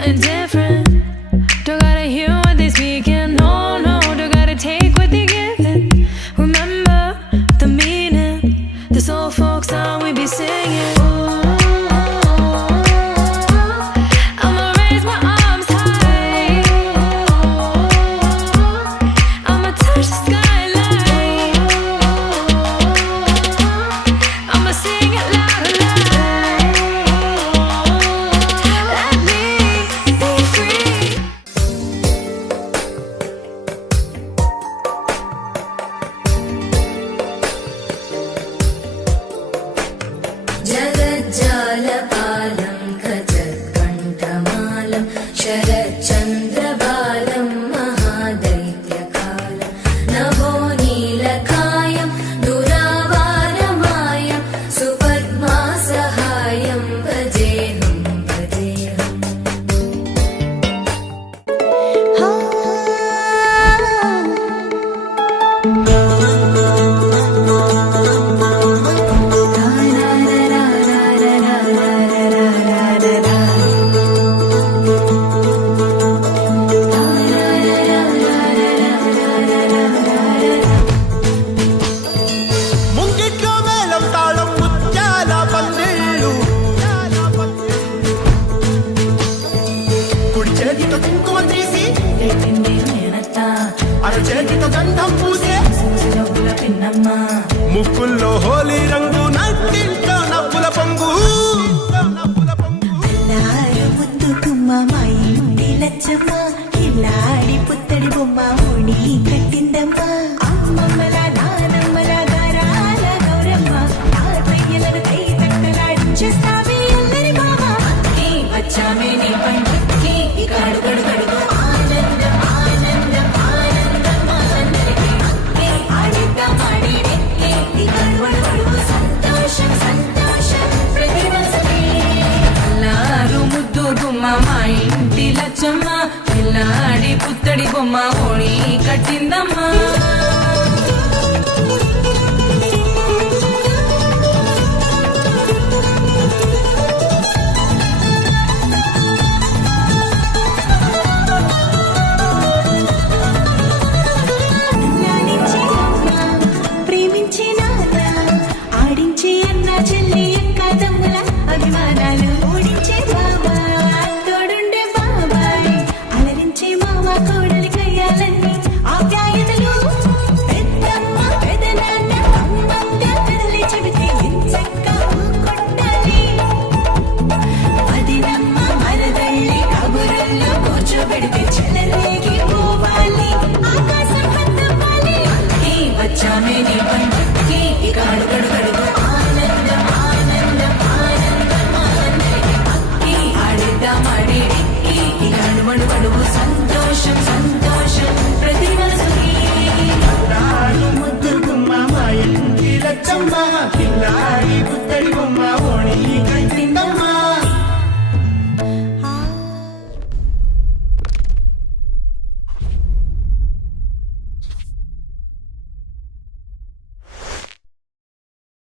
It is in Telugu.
nothing different. Don't gotta hear what they speaking. No, no, don't gotta take what they giving. Remember the meaning. This old folk song we be singing. I'ma raise my arms high. I'ma touch the skyline. I'ma sing it loud and loud. Let me be free. जगज्जालपालं खचत्कण्ठमालं शरच्चन्द्रबालं महादैत्यकालं नभो नीलकायं दुरावारमायं सुपद्मासहायं भजेऽहं भजेऽहम् ముంగిట్లో మేళం తాళం ముత్యాల పందిళ్ళు కుడి చేతితో కుంకుమ తీసి అర చేతితో గంధం పూసే ముక్కుల్లో హోలీ రంగు నట్టింట్లో నవ్వుల పొంగు ముద్దు గుమ్మ మా ఇంటి లచ్చమ్మ కిల్లాడి పుత్తడి బొమ్మ ముడి కట్టిందమ్మ అమ్మమ్మల నానమ్మల గారాల గౌరమ్మ తాతయ్యలను కై తట్టలాడించేస్తావి అందరి బావ అక్కి వచ్చామే నీ పండుక్కి గడు గడు గడుగు ఆనందం ఆనందం ఆనందం అందరికి అక్కి ఆడిద్దాం ఆడి వెక్కి గడు గడు గడుగు సంతోషం సంతోషం ప్రతి మనసుకి అల్లారు ముద్దు గుమ్మ మా ఇంటి లచ్చమ్మ పిల్లాడి పుత్తడి బొమ్మ ఓడి కట్టిందమ్మా